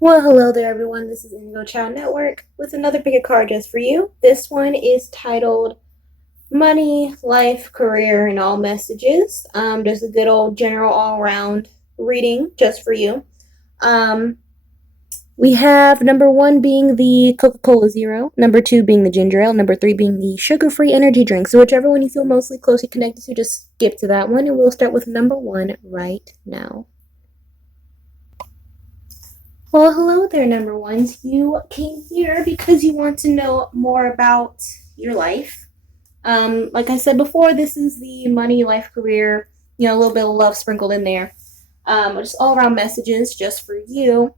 Well, hello there, everyone. This is Indigo Network with another pick a card just for you. This one is titled Money, Life, Career, and All Messages. Just a good old general all around reading just for you. Um, we have number one being the Coca Cola Zero, number two being the ginger ale, number three being the sugar free energy drink. So, whichever one you feel mostly closely connected to, just skip to that one, and we'll start with number one right now. Well, hello there, number ones. You came here because you want to know more about your life. Like I said before, this is the money, life, career, a little bit of love sprinkled in there. Just all around messages just for you.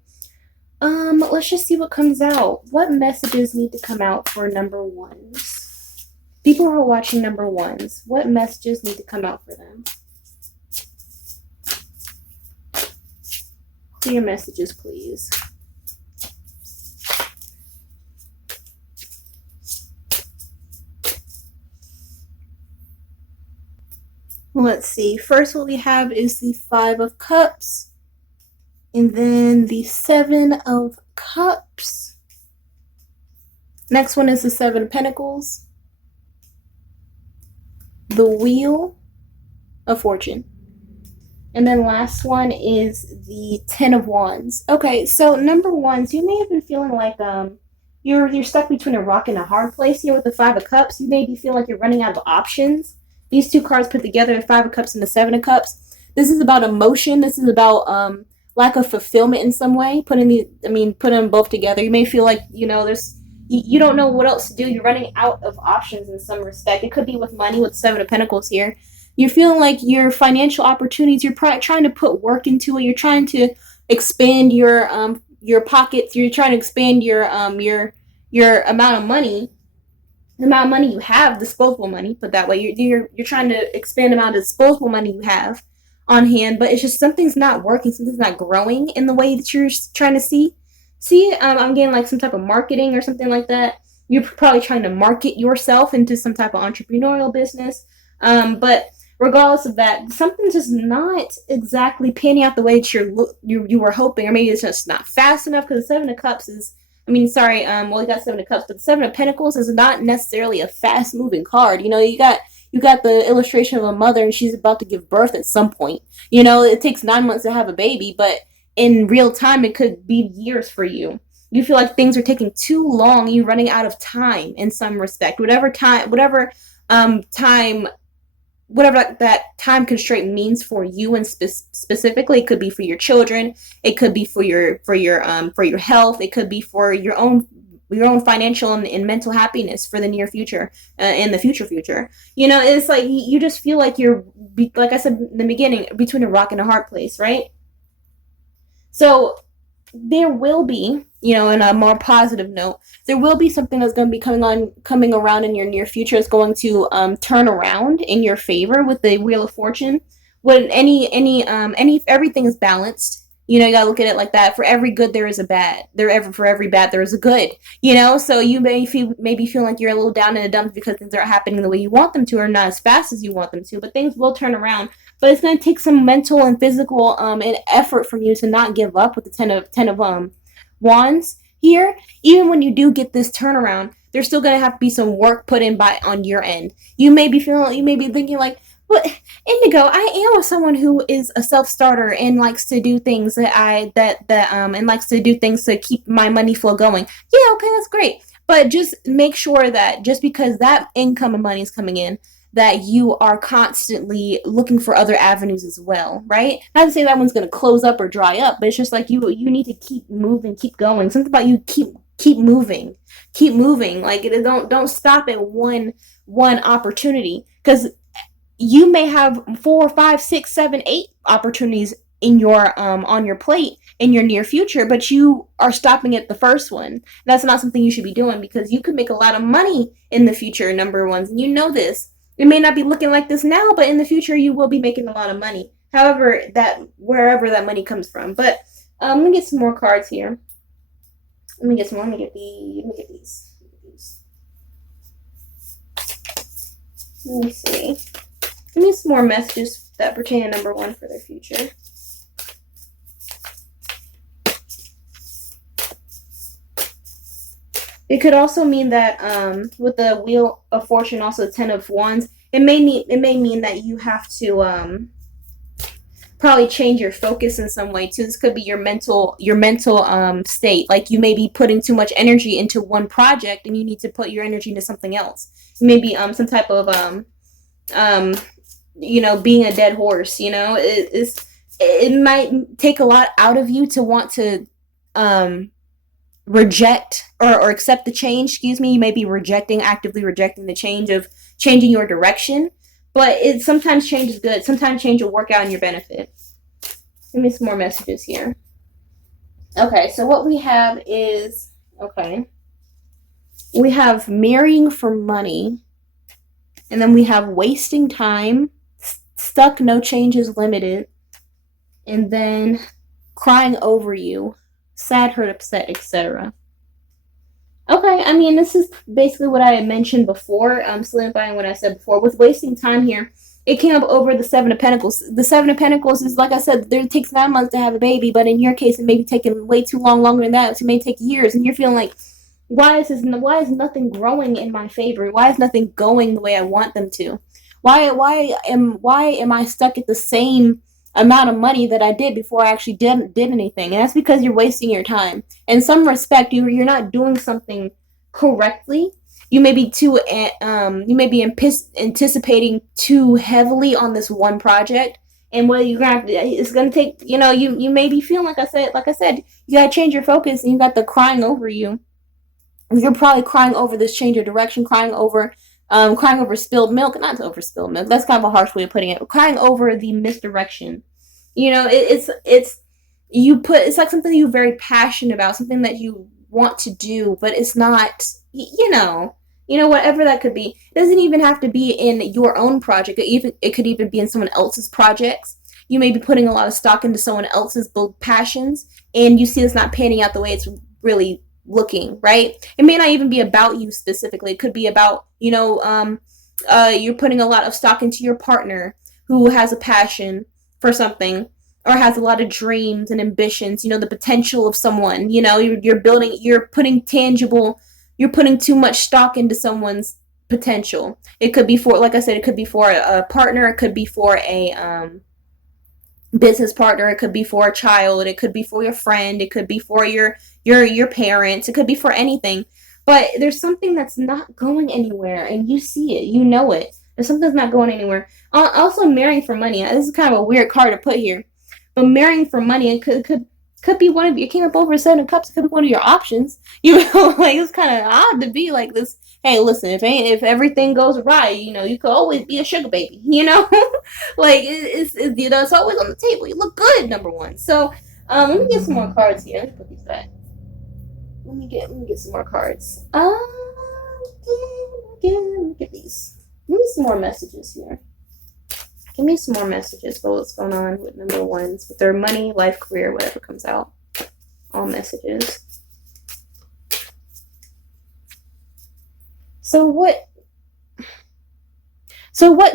Let's just see what comes out. What messages need to come out for number ones? People who are watching number ones, what messages need to come out for them? Clear messages, please. Let's see. First, what we have is the Five of Cups, and then the Seven of Cups. Next one is the Seven of Pentacles, the Wheel of Fortune, and then last one is the Ten of Wands. Okay, so number ones, you may have been feeling like you're stuck between a rock and a hard place here with the Five of Cups. You maybe feel like you're running out of options. These two cards put together, the Five of Cups and the Seven of Cups. This is about emotion. This is about lack of fulfillment in some way. Putting them both together. You may feel like you don't know what else to do. You're running out of options in some respect. It could be with money with Seven of Pentacles here. You're feeling like your financial opportunities. You're trying to put work into it. You're trying to expand your pockets. You're trying to expand your amount of money, the amount of money you have, disposable money, put that way. You're trying to expand the amount of disposable money you have on hand, but it's just something's not working, something's not growing in the way that you're trying to see. I'm getting like some type of marketing or something like that. You're probably trying to market yourself into some type of entrepreneurial business, but regardless of that, something's just not exactly panning out the way that you were hoping, or maybe it's just not fast enough because the Seven of Cups is well, you got Seven of Cups, but the Seven of Pentacles is not necessarily a fast moving card. You got the illustration of a mother and she's about to give birth at some point. It takes 9 months to have a baby, but in real time, it could be years for you. You feel like things are taking too long. You're running out of time in some respect. Time whatever that time constraint means for you, and specifically it could be for your children, it could be for your health, it could be for your own financial and mental happiness for the near future, and the future. It's like you just feel like you're, like I said in the beginning, between a rock and a hard place, right? So there will be, in a more positive note, there will be something that's going to be coming around in your near future. It's going to turn around in your favor with the Wheel of Fortune. When any everything is balanced. You gotta look at it like that. For every good there is a bad. For every bad there is a good. So you maybe feel like you're a little down in the dumps because things aren't happening the way you want them to, or not as fast as you want them to. But things will turn around, but it's going to take some mental and physical and effort from you to not give up with the ten of wands here. Even when you do get this turnaround, there's still going to have to be some work put in on your end. You may be thinking like, but Indigo, I am someone who is a self-starter and likes to do things and likes to do things to keep my money flow going. Yeah, okay, that's great. But just make sure that just because that income of money is coming in, that you are constantly looking for other avenues as well, right? Not to say that one's going to close up or dry up, but it's just like you need to keep moving, keep going. Something about you keep moving, keep moving. Like don't stop at one opportunity, because you may have 4, 5, 6, 7, 8 opportunities in your on your plate in your near future, but you are stopping at the first one. That's not something you should be doing, because you could make a lot of money in the future, number ones, and you know this. It may not be looking like this now, but in the future you will be making a lot of money. However, that wherever that money comes from. But let me get some more cards here. Let me get some more. Let me get these. Let me see. Give me some more messages that pertain to number one for their future. It could also mean that with the Wheel of Fortune, also Ten of Wands, it may mean that you have to probably change your focus in some way too. This could be your mental state. Like you may be putting too much energy into one project, and you need to put your energy into something else. Maybe some type of um being a dead horse. It might take a lot out of you to want to um reject or accept the change. Excuse me. You may be actively rejecting the change of changing your direction, but it sometimes change is good. Sometimes change will work out in your benefit. Give me some more messages here. Okay, so what we have is, okay, we have marrying for money, and then we have wasting time, stuck, no changes, limited, and then crying over you, sad, hurt, upset, etc. Okay, I mean, this is basically what I had mentioned before. Solidifying what I said before. With wasting time here, it came up over the Seven of Pentacles. The Seven of Pentacles is, like I said, it takes 9 months to have a baby, but in your case, it may be taking way too long, longer than that. So it may take years, and you're feeling like, why is nothing growing in my favor? Why is nothing going the way I want them to? Why am I stuck at the same amount of money that I did before I actually did anything? And that's because you're wasting your time. In some respect, you're not doing something correctly. You may be anticipating too heavily on this one project, and what you're gonna have to, it's gonna take, you may be feeling like I said, you gotta change your focus, and you got the crying over you. You're probably crying over this change of direction, crying over spilled milk. Not over spilled milk. That's kind of a harsh way of putting it. Crying over the misdirection. It's like something you're very passionate about, something that you want to do, but it's not. Whatever that could be. It doesn't even have to be in your own project. It could even be in someone else's projects. You may be putting a lot of stock into someone else's passions, and you see it's not panning out the way it's really looking, right? It may not even be about you specifically. It could be about, you're putting a lot of stock into your partner who has a passion for something or has a lot of dreams and ambitions, the potential of someone, you're putting too much stock into someone's potential. It could be for, like I said, it could be for a partner. It could be for a, business partner. It could be for a child. It could be for your friend. It could be for your parents. It could be for anything. But there's something that's not going anywhere, and you see it. You know it. There's something that's not going anywhere. Also, marrying for money. This is kind of a weird card to put here, but marrying for money, it could be one of you. It came up over 7 of Cups. It could be one of your options. Like it's kind of odd to be like this. Hey, listen, if everything goes right, you could always be a sugar baby. Like it's always on the table. You look good, number one. So, let me get some more cards here. Let me put these back. Let me get some more cards. Let me get these. Give me some more messages here. Give me some more messages for what's going on with number ones, with their money, life, career, whatever comes out. All messages. So what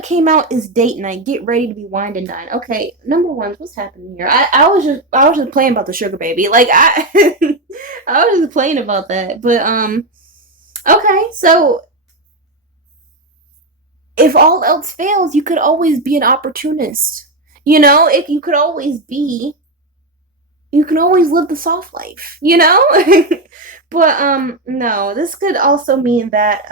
came out is date night. Get ready to be wined and dined. Okay, number one, what's happening here? I was just playing about the sugar baby. Like I I was just playing about that. But okay, so if all else fails, you could always be an opportunist. If you can always live the soft life, But no, this could also mean that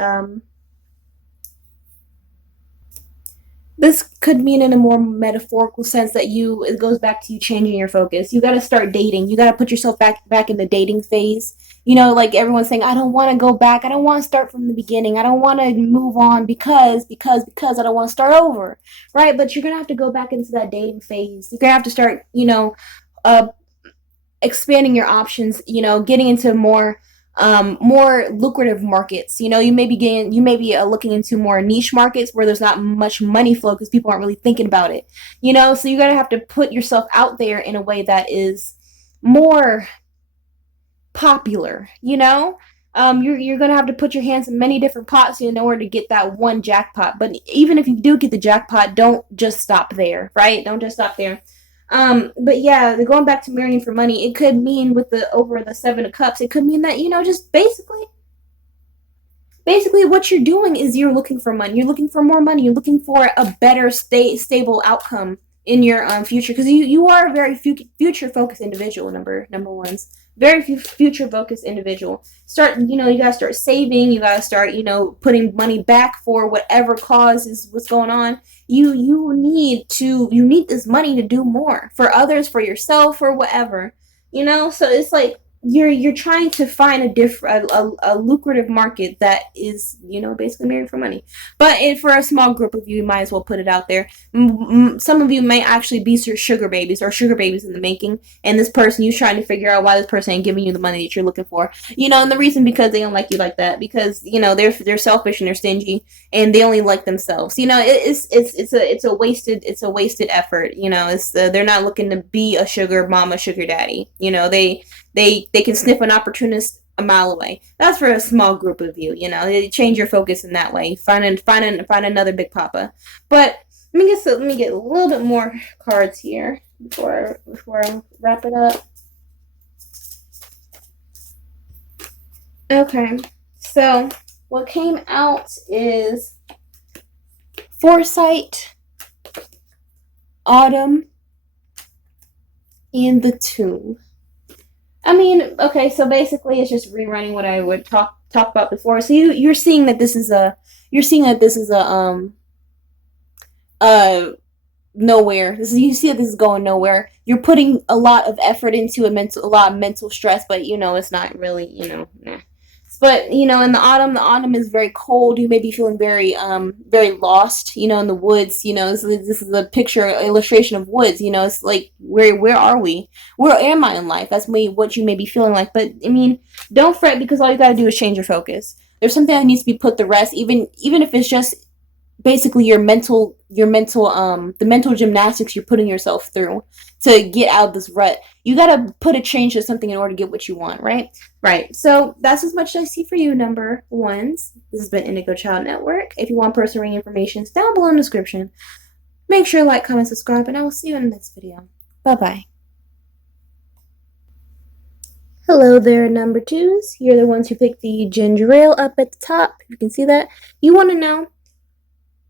this could mean in a more metaphorical sense that it goes back to you changing your focus. You got to start dating. You got to put yourself back in the dating phase. Like everyone's saying, I don't want to go back. I don't want to start from the beginning. I don't want to move on because I don't want to start over, right? But you're gonna have to go back into that dating phase. You're gonna have to start, uh, expanding your options. Getting into more lucrative markets. You may be looking into more niche markets where there's not much money flow because people aren't really thinking about it. So you're gonna have to put yourself out there in a way that is more popular. You're gonna have to put your hands in many different pots in order to get that one jackpot. But even if you do get the jackpot, don't just stop there, right? Don't just stop there. But yeah, going back to marrying for money, it could mean with the 7 of Cups, it could mean that, just basically basically what you're doing is you're looking for money. You're looking for more money. You're looking for a better stable outcome in your future, because you are a very future focused individual. Number ones, very future focused individual. You gotta start saving. You gotta start putting money back for whatever cause is what's going on. You need this money to do more for others, for yourself, or whatever. So it's like you're trying to find a lucrative market that is basically married for money. But for a small group of you might as well put it out there. Some of you may actually be sugar babies, or sugar babies in the making, and this person, you're trying to figure out why this person ain't giving you the money that you're looking for. And the reason, because they don't like you like that, because they're selfish and they're stingy, and they only like themselves. It's a wasted effort. They're not looking to be a sugar mama, sugar daddy. They can sniff an opportunist a mile away. That's for a small group of you. They change your focus in that way. Find another big papa. But let me get a little bit more cards here before I wrap it up. Okay, so what came out is foresight, autumn, and the tomb. Okay, so basically it's just rerunning what I would talk about before. So you're seeing that this is a nowhere. You see that this is going nowhere. You're putting a lot of effort into a lot of mental stress, but it's not really, nah. But in the autumn is very cold. You may be feeling very very lost, in the woods. This is a picture, illustration of woods. It's like, where are we? Where am I in life? That's what you may be feeling like. But don't fret, because all you gotta do is change your focus. There's something that needs to be put to rest, even if it's just basically the mental gymnastics you're putting yourself through to get out of this rut. You gotta put a change to something in order to get what you want, right? Right. So that's as much as I see for you, number ones. This has been Indigo Child Network. If you want personal reading information, it's down below in the description. Make sure to like, comment, subscribe, and I will see you in the next video. Bye-bye. Hello there, number twos. You're the ones who picked the ginger ale up at the top. You can see that. You want to know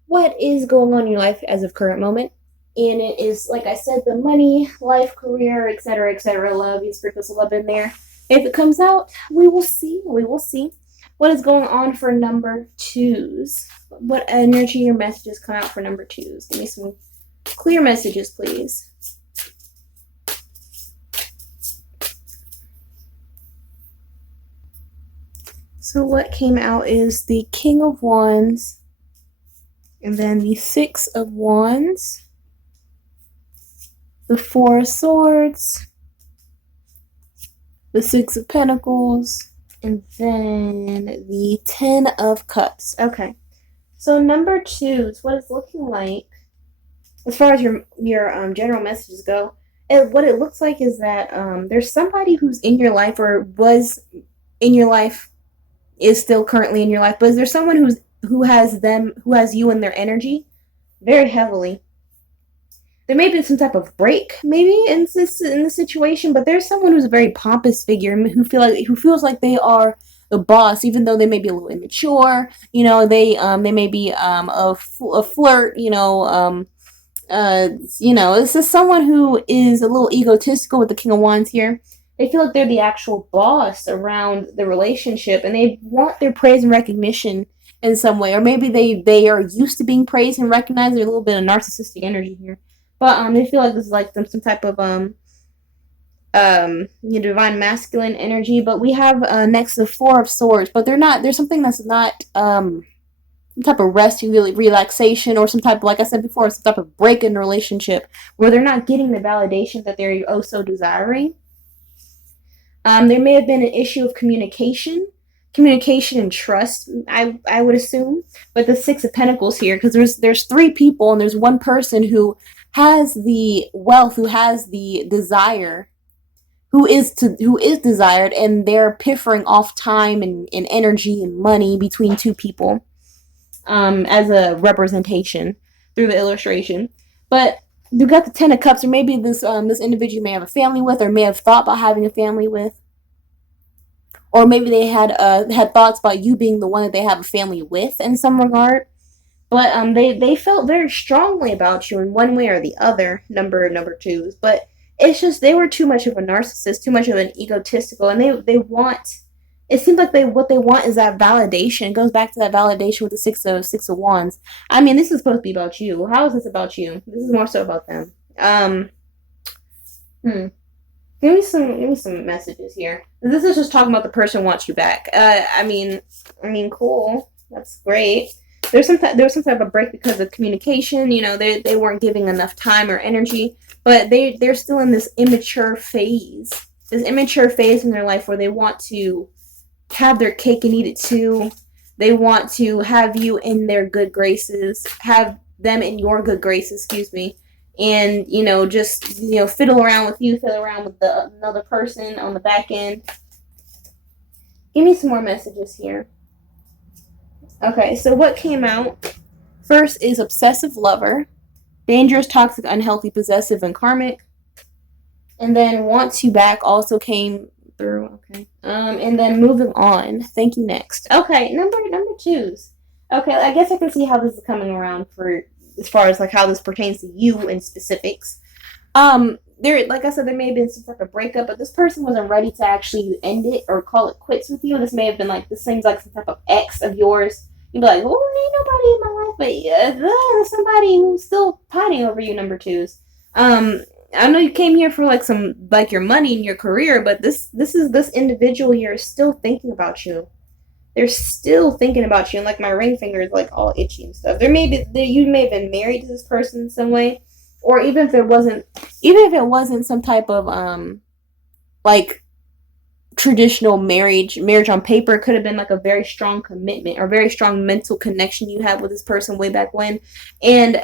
what is going on in your life as of current moment. And it is, like I said, the money, life, career, etc., etc. Love. You sprinkle some love in there. If it comes out, we will see. We will see what is going on for number twos. What energy or messages come out for number twos? Give me some clear messages, please. So what came out is the King of Wands, and then the Six of Wands, the Four of Swords, the Six of Pentacles, and then the Ten of Cups. Okay, so number twos, what it's looking like as far as your general messages go, what it looks like is that there's somebody who's in your life, or was in your life, is still currently in your life, but is there someone who has you in their energy very heavily? There may be some type of break, maybe in the situation, but there's someone who's a very pompous figure who feels like they are the boss, even though they may be a little immature. They may be a flirt. This is someone who is a little egotistical with the King of Wands here. They feel like they're the actual boss around the relationship, and they want their praise and recognition in some way, or maybe they are used to being praised and recognized. There's a little bit of narcissistic energy here. But they feel like this is like some type of divine masculine energy. But we have next the Four of Swords, but there's something that's not some type of rest, really relaxation, or some type of, like I said before, some type of break in the relationship where they're not getting the validation that they're oh so desiring. There may have been an issue of communication and trust, I would assume. But the Six of Pentacles here, because there's three people, and there's one person who has the wealth, who has the desire, who is desired, and they're piffering off time and energy and money between two people as a representation through the illustration. But you got the Ten of Cups, or maybe this individual may have a family with, or may have thought about having a family with. or maybe they had thoughts about you being the one that they have a family with in some regard. But they felt very strongly about you in one way or the other, number twos. But it's just they were too much of a narcissist, too much of an egotistical, and they want. It seems like what they want is that validation. It goes back to that validation with the six of wands. I mean, this is supposed to be about you. How is this about you? This is more so about them. Hmm. Give me some messages here. This is just talking about the person wants you back. I mean, cool. That's great. There was some type of break because of communication. You know, they weren't giving enough time or energy, but they're still in this immature phase. This immature phase in their life where they want to have their cake and eat it too. They want to have you in their good graces, have them in your good graces, excuse me, and just fiddle around with you, fiddle around with the another person on the back end. Give me some more messages here. Okay, so what came out first is obsessive lover, dangerous, toxic, unhealthy, possessive, and karmic. And then wants you back also came through. Okay. And then moving on. Thank you. Next. Okay, number twos. Okay, I guess I can see how this is coming around for as far as like how this pertains to you in specifics. There, like I said, there may have been some type of breakup, but this person wasn't ready to actually end it or call it quits with you. This may have been like this seems like some type of ex of yours. You'd be like, oh, ain't nobody in my life, but there's somebody who's still pining over you. Number twos. I know you came here for like some like your money and your career, but this individual here is still thinking about you. They're still thinking about you, and like my ring finger is like all itchy and stuff. You may have been married to this person in some way, or even if it wasn't some type of like traditional marriage on paper, it could have been like a very strong commitment or very strong mental connection you had with this person way back when, and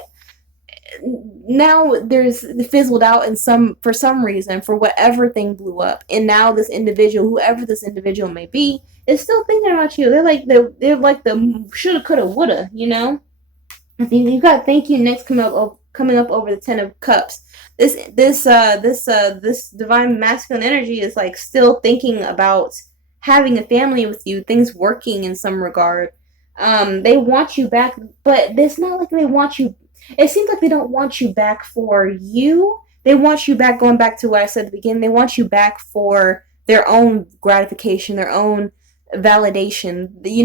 now there's fizzled out in for some reason for whatever thing blew up, and now this individual, whoever this individual may be, is still thinking about you. They're like the shoulda, coulda, woulda. I think you got thank you next coming up over the 10 of Cups. This divine masculine energy is like still thinking about having a family with you, things working in some regard. They want you back, but it's not like they want you. It seems like they don't want you back for you. They want you back, going back to what I said at the beginning, they want you back for their own gratification, their own validation. They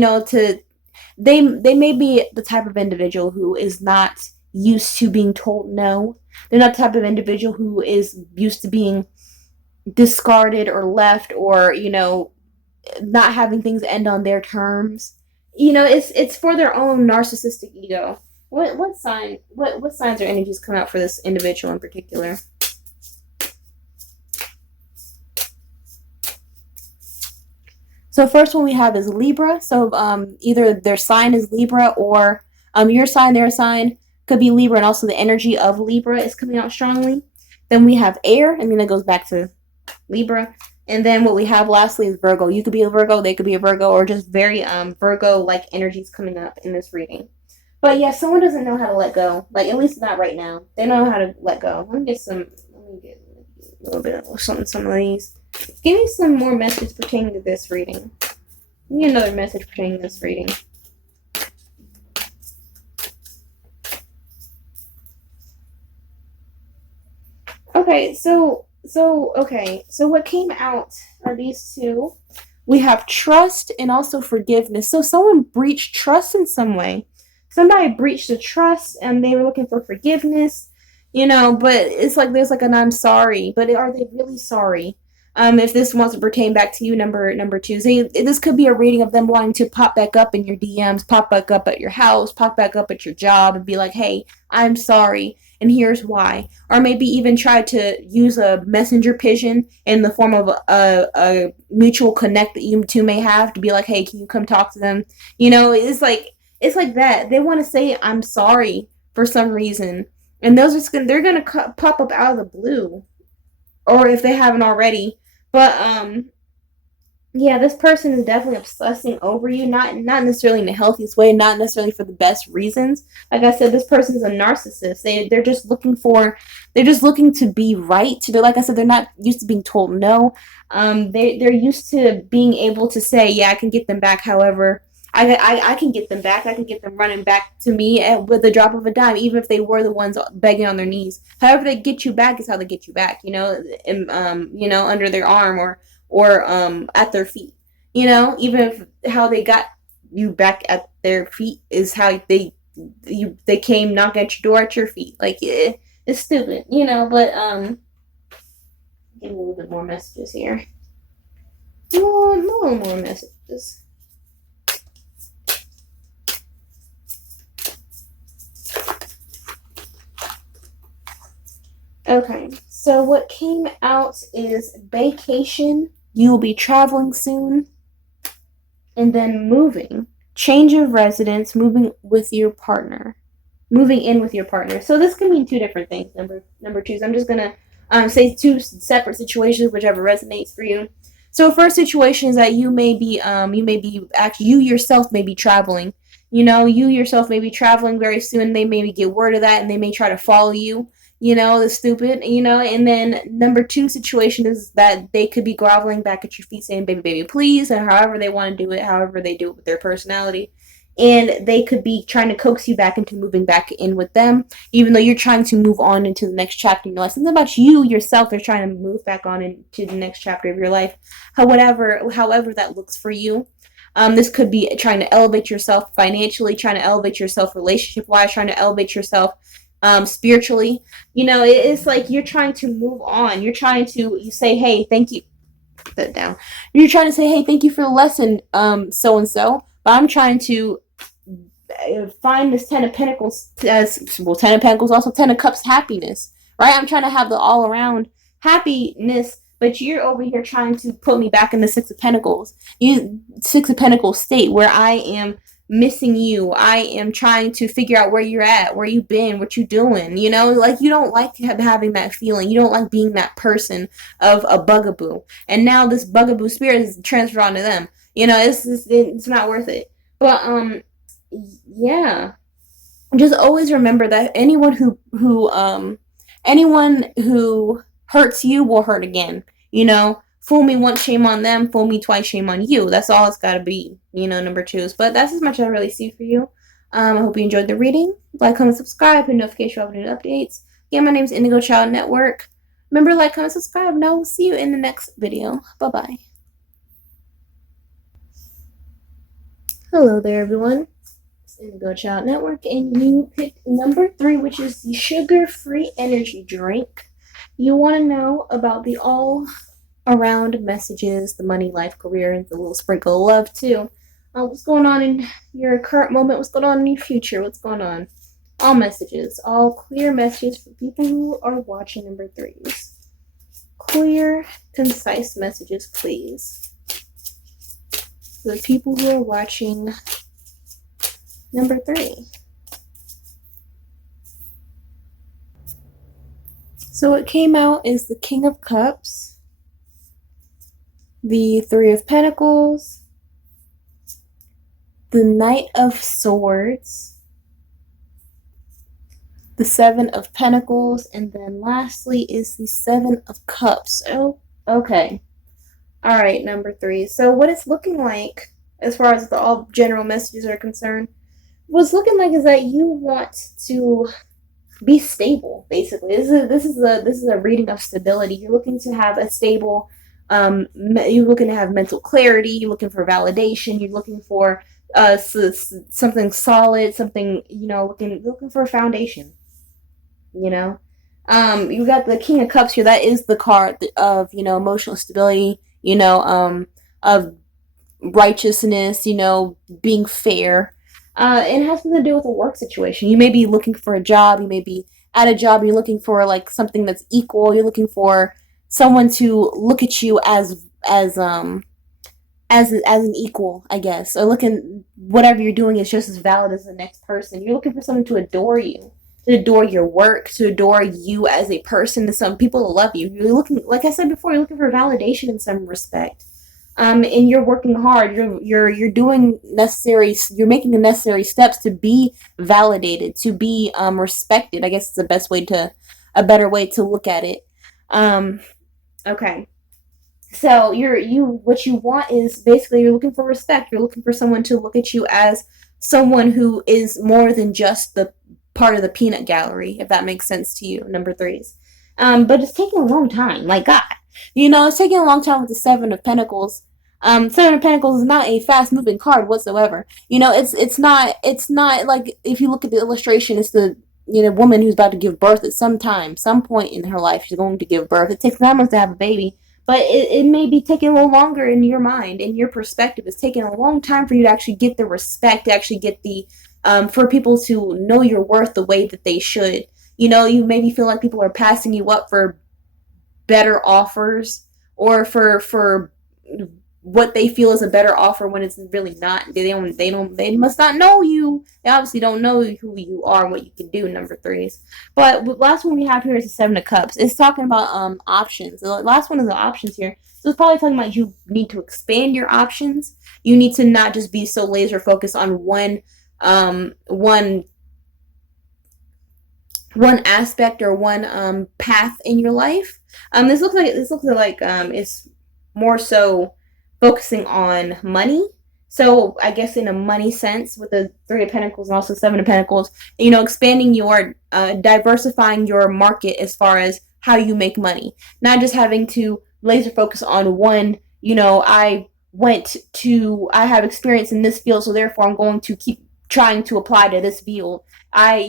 may be the type of individual who is not used to being told no. They're not the type of individual who is used to being discarded or left, or not having things end on their terms. It's for their own narcissistic ego. What signs or energies come out for this individual in particular? So first one we have is Libra. So either their sign is Libra, or your sign, their sign could be Libra, and also the energy of Libra is coming out strongly. Then we have air. I mean, that goes back to Libra. And then what we have lastly is Virgo. You could be a Virgo, they could be a Virgo, or just very Virgo-like energies coming up in this reading. But yeah, someone doesn't know how to let go. Like, at least not right now. They don't know how to let go. Let me get a little bit of some of these. Give me some more message pertaining to this reading. Give me another message pertaining to this reading. Okay, so what came out are these two. We have trust and also forgiveness. So someone breached trust in some way. Somebody breached the trust and they were looking for forgiveness, but it's like there's like an I'm sorry, but are they really sorry? If this wants to pertain back to you, number two. So this could be a reading of them wanting to pop back up in your DMs, pop back up at your house, pop back up at your job, and be like, hey, I'm sorry, and here's why. Or maybe even try to use a messenger pigeon in the form of a mutual connect that you two may have to be like, hey, can you come talk to them? It's like that. They want to say I'm sorry for some reason, and they're gonna pop up out of the blue, or if they haven't already. But Yeah, this person is definitely obsessing over you, not necessarily in the healthiest way, not necessarily for the best reasons. Like I said, this person's a narcissist. They're just looking to be right. They're, like I said, they're not used to being told no. They're used to being able to say, yeah, I can get them back. However, I can get them back. I can get them running back to me with a drop of a dime, even if they were the ones begging on their knees. However, they get you back is how they get you back. Under their arm or at their feet. Even if how they got you back at their feet is how they came knock at your door at your feet. Like it's stupid, But give me a little bit more messages here. More messages. Okay, so what came out is vacation. You will be traveling soon, and then moving, change of residence, moving with your partner, moving in with your partner. So this can mean two different things. Number twos. I'm just gonna say two separate situations, whichever resonates for you. So first situation is that you yourself may be traveling. You yourself may be traveling very soon. They maybe get word of that and they may try to follow you. The stupid, and then number two situation is that they could be groveling back at your feet saying, baby, baby, please, and however they want to do it, however they do it with their personality. And they could be trying to coax you back into moving back in with them, even though you're trying to move on into the next chapter in your life. Something about you yourself are trying to move back on into the next chapter of your life, however that looks for you. This could be trying to elevate yourself financially, trying to elevate yourself relationship-wise, trying to elevate yourself spiritually. It's like you're trying to move on. You say, hey, thank you. Put that down. You're trying to say, hey, thank you for the lesson, so and so. But I'm trying to find this Ten of Pentacles Ten of Pentacles, also Ten of Cups happiness, right? I'm trying to have the all around happiness, but you're over here trying to put me back in the Six of Pentacles. Six of Pentacles state where I am missing you. I am trying to figure out where you're at, where you've been, what you doing. Like you don't like having that feeling. You don't like being that person of a bugaboo. And now this bugaboo spirit is transferred onto them. It's not worth it. But yeah, just always remember that anyone who hurts you will hurt again. Fool me once, shame on them. Fool me twice, shame on you. That's all it's got to be. Number twos. But that's as much as I really see for you. I hope you enjoyed the reading. Like, comment, subscribe, and notification of new updates. Again, my name is Indigo Child Network. Remember, like, comment, subscribe, and I will see you in the next video. Bye-bye. Hello there, everyone. It's Indigo Child Network, and you picked number 3, which is the sugar-free energy drink. You want to know about the all-around messages, the money, life, career, and the little sprinkle of love, too. What's going on in your current moment? What's going on in your future? What's going on? All messages, all clear messages for people who are watching number 3s. Clear, concise messages, please. For the people who are watching number 3. So what came out is the King of Cups, the Three of Pentacles, the Knight of Swords, the Seven of Pentacles, and then lastly is the Seven of Cups. Oh, okay. All right, number 3. So what it's looking like, as far as the all general messages are concerned, what's looking like is that you want to be stable. Basically, this is a reading of stability. You're looking to have a stable. You're looking to have mental clarity. You're looking for validation. You're looking for something solid. Something looking for a foundation. You got the King of Cups here. That is the card of emotional stability. Of righteousness, being fair. It has something to do with a work situation. You may be looking for a job. You may be at a job. You're looking for like something that's equal. You're looking for someone to look at you as an equal, I guess. Or looking whatever you're doing is just as valid as the next person. You're looking for someone to adore you, to adore your work, to adore you as a person, to some people to love you. You're looking, like I said before, you're looking for validation in some respect. and you're working hard. You're doing necessary. You're making the necessary steps to be validated, to be respected. I guess it's the best way to a better way to look at it. Um, okay. So what you want is basically you're looking for respect. You're looking for someone to look at you as someone who is more than just the part of the peanut gallery, if that makes sense to you. Number threes. But it's taking a long time. Like God, it's taking a long time with the Seven of Pentacles. Seven of Pentacles is not a fast moving card whatsoever. It's not like if you look at the illustration, it's the woman who's about to give birth at some point in her life. She's going to give birth. It takes 9 months to have a baby, but it may be taking a little longer in your mind, in your perspective. It's taking a long time for you to actually get the respect, to actually get the for people to know your worth the way that they should. You maybe feel like people are passing you up for better offers, or for what they feel is a better offer when it's really not. They must not know you. They obviously don't know who you are and what you can do. Number threes. But the last one we have here is the Seven of Cups. It's talking about options. The last one is the options here. So it's probably talking about you need to expand your options. You need to not just be so laser focused on one aspect or one path in your life. This looks like it's more so focusing on money. So I guess in a money sense, with the Three of Pentacles and also Seven of Pentacles, expanding your diversifying your market as far as how you make money, not just having to laser focus on one. I have experience in this field, so therefore I'm going to keep trying to apply to this field. I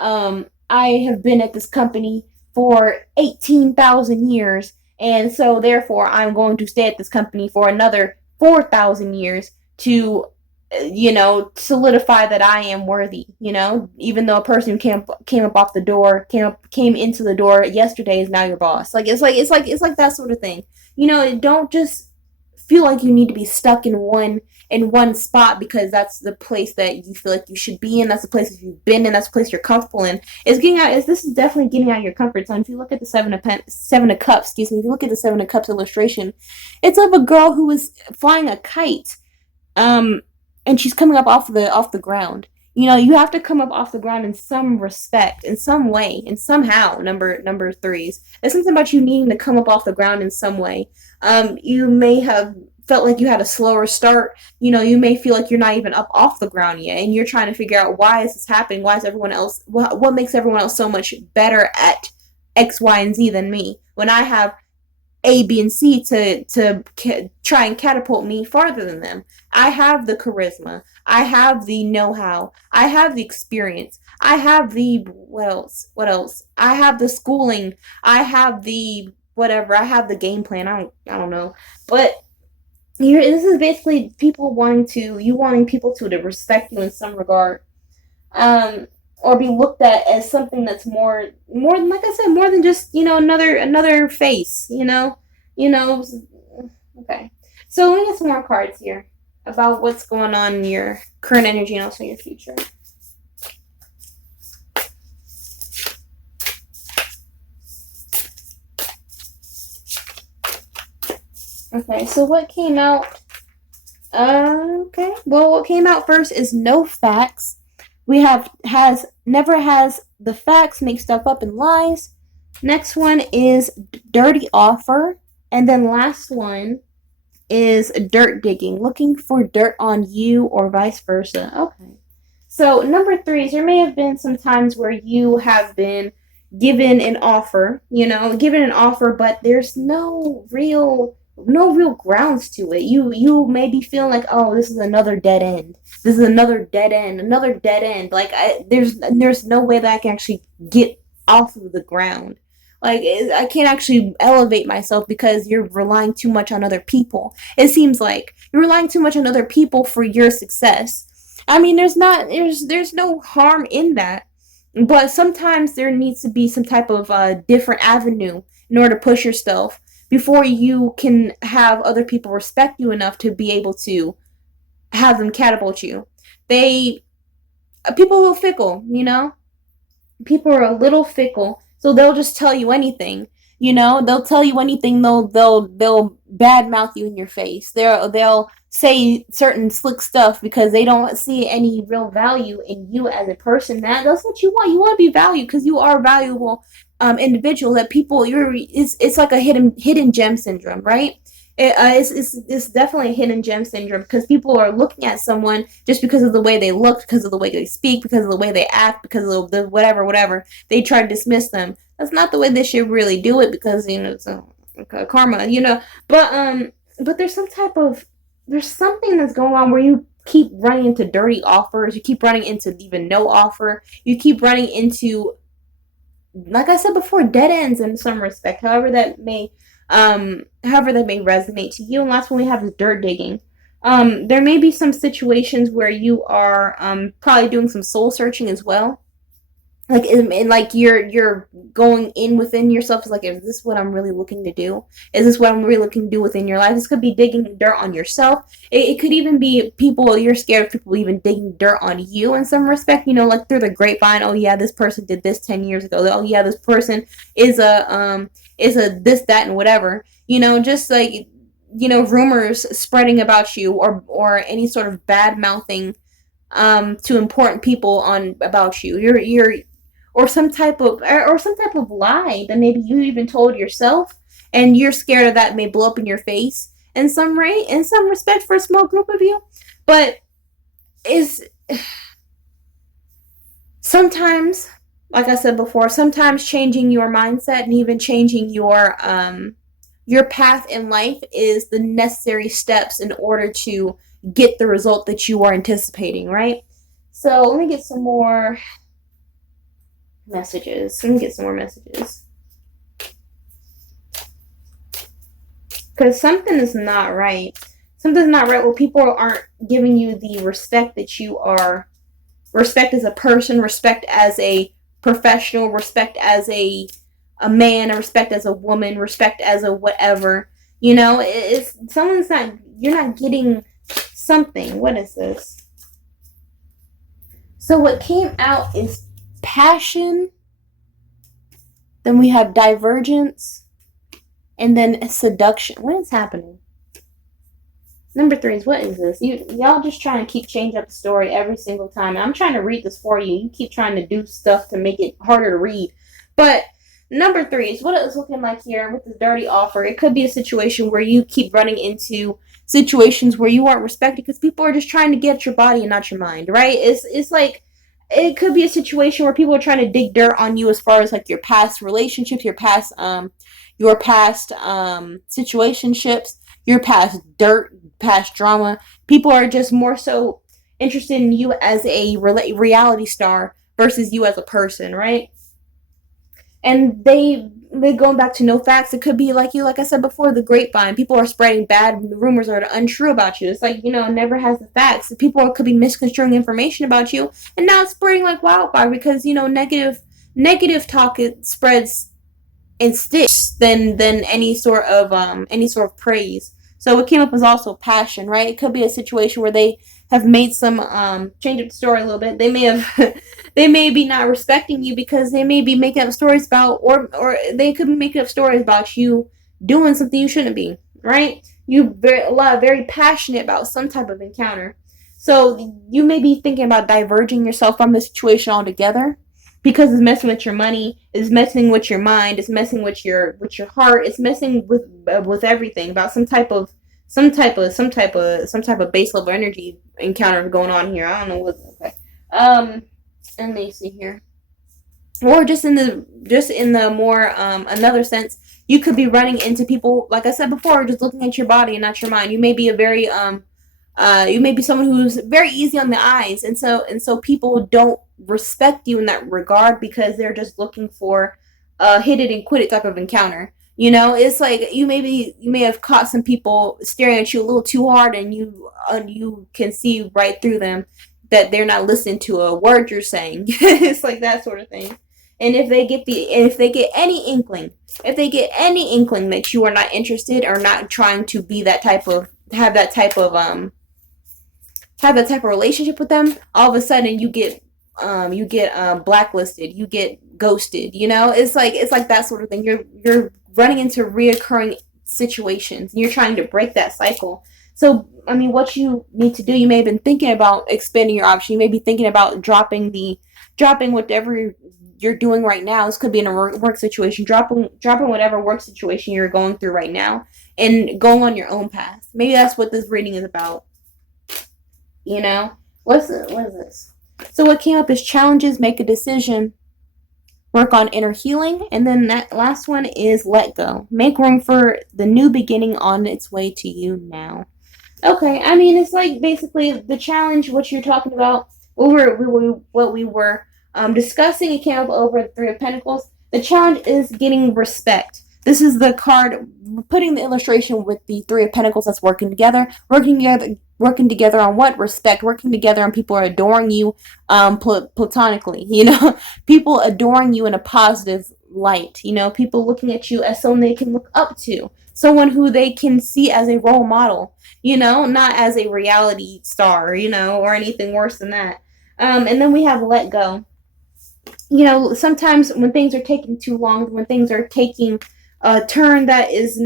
have been at this company for 18,000 years, and so therefore I'm going to stay at this company for another 4,000 years to, solidify that I am worthy. Even though a person who came up off the door, came into the door yesterday is now your boss. It's like that sort of thing. Don't just feel like you need to be stuck in one spot because that's the place that you feel like you should be in. That's the place that you've been in. That's the place you're comfortable in. This is definitely getting out of your comfort zone. If you look at the Seven of Cups, excuse me, if you look at the Seven of Cups illustration, it's of a girl who is flying a kite, and she's coming up off the ground. You have to come up off the ground in some respect, in some way, and somehow. Number threes. There's something about you needing to come up off the ground in some way. You may have felt like you had a slower start. You may feel like you're not even up off the ground yet, and you're trying to figure out why is this happening? Why is everyone else? What makes everyone else so much better at X, Y, and Z than me? When I have A, B, and C to try and catapult me farther than them. I have the charisma. I have the know-how. I have the experience. I have the what else? What else? I have the schooling. I have the whatever. I have the game plan. I don't know. But this is basically you wanting people to respect you in some regard. Or be looked at as something that's more than, like I said, more than just another face. Okay. So let me get some more cards here about what's going on in your current energy and also your future. Okay, so what came out? Okay, well, what came out first is no facts. We have never has the facts, make stuff up and lies. Next one is dirty offer. And then last one is dirt digging, looking for dirt on you or vice versa. Okay. So number threes, there may have been some times where you have been given an offer, but there's no real grounds to it. You may be feeling like, oh, this is another dead end. This is another dead end. Like there's no way that I can actually get off of the ground. Like I can't actually elevate myself because you're relying too much on other people. It seems like you're relying too much on other people for your success. I mean, there's no harm in that, but sometimes there needs to be some type of different avenue in order to push yourself before you can have other people respect you enough to be able to have them catapult you. People are a little fickle, People are a little fickle, so they'll just tell you anything. They'll tell you anything. They'll badmouth you in your face. They'll say certain slick stuff because they don't see any real value in you as a person. That's what you want. You want to be valued because you are a valuable individual. That people, it's like a hidden gem syndrome, right? It's definitely a hidden gem syndrome because people are looking at someone just because of the way they look, because of the way they speak, because of the way they act, because of the whatever. They try to dismiss them. That's not the way they should really do it because it's karma, But there's something that's going on where you keep running into dirty offers. You keep running into even no offer. You keep running into, like I said before, dead ends in some respect. However that may resonate to you. And last one we have is dirt digging. There may be some situations where you are probably doing some soul searching as well. Like you're going in within yourself. It's like, is this what I'm really looking to do? Is this what I'm really looking to do within your life? This could be digging dirt on yourself. It could even be people, you're scared of people even digging dirt on you in some respect, like through the grapevine. Oh yeah, this person did this 10 years ago. Oh yeah, this person is a this, that, and whatever. Just like, rumors spreading about you, or any sort of bad mouthing to important people on about you. You're or some type of lie that maybe you even told yourself, and you're scared of that may blow up in your face in some respect for a small group of you. But is sometimes, like I said before, sometimes changing your mindset and even changing your path in life is the necessary steps in order to get the result that you are anticipating, right? So let me get some more messages. Because something is not right. Something's not right where people aren't giving you the respect that you are. Respect as a person, respect as a professional, respect as a man, respect as a woman, respect as a whatever. It's someone's not. You're not getting something. What is this? So what came out is passion. Then we have divergence, and then seduction. What is happening? Number 3 is, what is this? Y'all just trying to keep changing up the story every single time. I'm trying to read this for you. You keep trying to do stuff to make it harder to read. But number 3 is what it's looking like here with the dirty offer. It could be a situation where you keep running into situations where you aren't respected because people are just trying to get your body and not your mind, right? It's like, it could be a situation where people are trying to dig dirt on you as far as like your past relationships, your past situationships, your past dirt, past drama. People are just more so interested in you as a reality star versus you as a person, right? And they going back to no facts. It could be like I said before, the grapevine. People are spreading bad rumors or untrue about you. It's like, never has the facts. People could be misconstruing information about you, and now it's spreading like wildfire because negative talk, it spreads and sticks than any sort of praise. So what came up was also passion, right? It could be a situation where they have made some change up the story a little bit. They may have they may be not respecting you because they may be making up stories about, or they could be making up stories about you doing something you shouldn't be, right? Very passionate about some type of encounter. So you may be thinking about diverging yourself from the situation altogether because it's messing with your money, it's messing with your mind, it's messing with your heart, it's messing with everything about some type of base level energy encounter going on here. I don't know what's okay. And let me see here. Or just in the more another sense, you could be running into people, like I said before, just looking at your body and not your mind. You may be you may be someone who's very easy on the eyes, and so people don't respect you in that regard because they're just looking for a hit it and quit it type of encounter. It's like you may have caught some people staring at you a little too hard, and you can see right through them that they're not listening to a word you're saying. It's like that sort of thing. And if they get any inkling that you are not interested or not trying to be that type of have that type of relationship with them, all of a sudden you get blacklisted, you get ghosted. It's like that sort of thing. You're running into reoccurring situations, and you're trying to break that cycle. So, I mean, what you need to do, you may have been thinking about expanding your option. You may be thinking about dropping whatever you're doing right now. This could be in a work situation, dropping whatever work situation you're going through right now, and going on your own path. Maybe that's what this reading is about. You know, what is this? So what came up is challenges, make a decision, work on inner healing, and then that last one is let go. Make room for the new beginning on its way to you now. Okay, I mean, it's like basically the challenge, what you're talking about, what we were discussing. It came up over the Three of Pentacles. The challenge is getting respect. This is the card, putting the illustration with the Three of Pentacles that's working together on what? Respect. Working together on people are adoring you platonically, you know, people adoring you in a positive light, you know, people looking at you as someone they can look up to, someone who they can see as a role model, you know, not as a reality star, you know, or anything worse than that. And then we have let go. You know, sometimes when things are taking too long, when things are taking a turn that is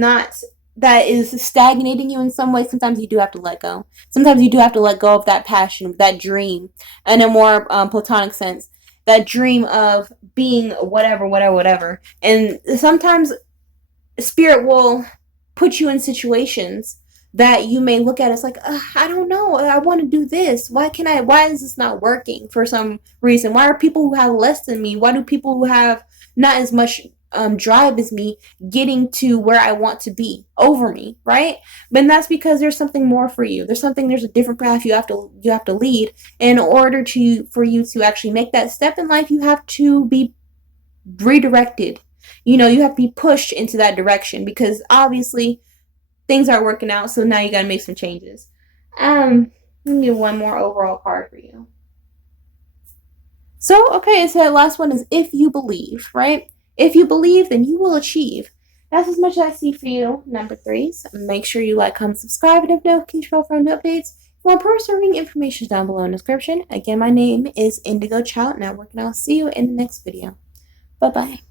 stagnating you in some way, sometimes you do have to let go. Sometimes you do have to let go of that passion, that dream, in a more platonic sense, that dream of being whatever. And sometimes spirit will put you in situations that you may look at as like, I don't know, I want to do this. Why is this not working for some reason? Why are people who have less than me? Why do people who have not as much drive as me getting to where I want to be over me, right? But that's because there's something more for you. There's a different path you have to lead. And in order for you to actually make that step in life, you have to be redirected. You know, you have to be pushed into that direction because obviously things aren't working out. So now you got to make some changes. Let me get one more overall card for you. So, okay, so the last one is if you believe, right? If you believe, then you will achieve. That's as much as I see for you, number 3s. Make sure you like, comment, subscribe, and have notification bell for new updates. If you want personal reading information is down below in the description. Again, my name is Indigo Child Network, and I'll see you in the next video. Bye-bye.